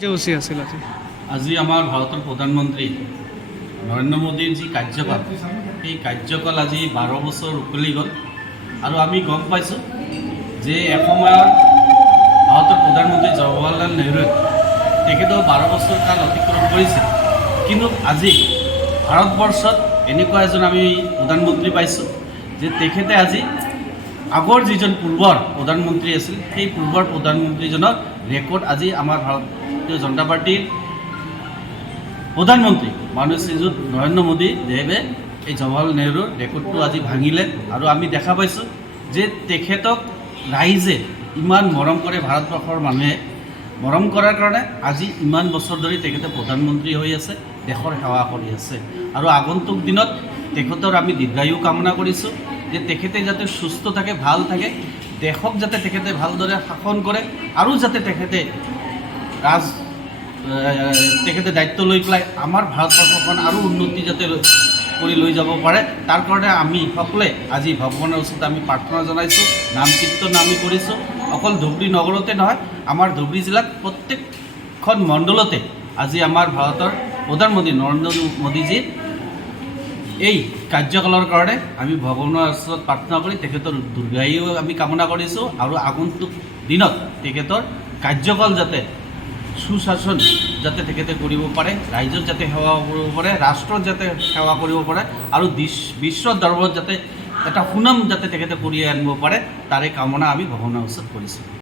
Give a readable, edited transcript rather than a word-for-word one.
কাৰ্যসূচী আছিল আজি? আজি আমাৰ ভাৰতৰ প্ৰধানমন্ত্ৰী নৰেন্দ্ৰ মোদীৰ যি কাৰ্যকাল, সেই কাৰ্যকাল আজি 12 বছৰ উকলি গ'ল। আৰু আমি গম পাইছোঁ যে এসময়ত ভাৰতৰ প্ৰধানমন্ত্ৰী জৱাহৰলাল নেহৰুৱে তেখেতেও 12 বছৰ কাল অতিক্ৰম কৰিছিল। কিন্তু আজি ভাৰতবৰ্ষত এনেকুৱা এজন আমি প্ৰধানমন্ত্ৰী পাইছোঁ যে তেখেতে আজি আগৰ যিজন পূৰ্বৰ প্ৰধানমন্ত্ৰী আছিল, সেই পূৰ্বৰ প্ৰধানমন্ত্ৰীজনৰ ৰেকৰ্ড আজি আমাৰ ভাৰতীয় জনতা পাৰ্টীৰ প্ৰধানমন্ত্ৰী মাননীয় শ্ৰীযুত নৰেন্দ্ৰ মোদী দেৱে এই জৱাহৰলাল নেহৰুৰ ৰেকৰ্ডটো আজি ভাঙিলে। আৰু আমি দেখা পাইছোঁ যে তেখেতক ৰাইজে ইমান মৰম কৰে, ভাৰতবৰ্ষৰ মানুহে মৰম কৰাৰ কাৰণে আজি ইমান বছৰ ধৰি তেখেতে প্ৰধানমন্ত্ৰী হৈ আছে, দেশৰ সেৱা কৰি আছে। আৰু আগন্তুক দিনত তেখেতৰ আমি দীৰ্ঘায়ু কামনা কৰিছোঁ যে তেখেতে যাতে সুস্থ থাকে, ভাল থাকে, দেশক যাতে তেখেতে ভালদৰে শাসন কৰে আৰু যাতে তেখেতে দায়িত্ব লৈ পেলাই আমাৰ ভাৰতবৰ্ষখন আৰু উন্নতি যাতে কৰি লৈ যাব পাৰে, তাৰ কাৰণে আমি সকলোৱে আজি ভগৱানৰ ওচৰত আমি প্ৰাৰ্থনা জনাইছোঁ, নাম কীৰ্তন আমি কৰিছোঁ। অকল ধুবুৰী নগৰতে নহয়, আমাৰ ধুবুৰী জিলাত প্ৰত্যেকখন মণ্ডলতে আজি আমাৰ ভাৰতৰ প্ৰধানমন্ত্ৰী নৰেন্দ্ৰ মোদীজীৰ এই কাৰ্যকালৰ কাৰণে আমি ভগৱানৰ ওচৰত প্ৰাৰ্থনা কৰি তেখেতৰ দীৰ্ঘায়ু আমি কামনা কৰিছোঁ। আৰু আগন্তুক দিনত তেখেতৰ কাৰ্যকাল যাতে সুশাসন যাতে তেখেতে কৰিব পাৰে, ৰাইজক যাতে সেৱা কৰিব পাৰে, ৰাষ্ট্ৰত যাতে সেৱা কৰিব পাৰে আৰু বিশ্ব দৰবাৰত যাতে এটা সুনাম যাতে তেখেতে কঢ়িয়াই আনিব পাৰে, তাৰে কামনা আমি ভগৱানৰ ওচৰত কৰিছোঁ।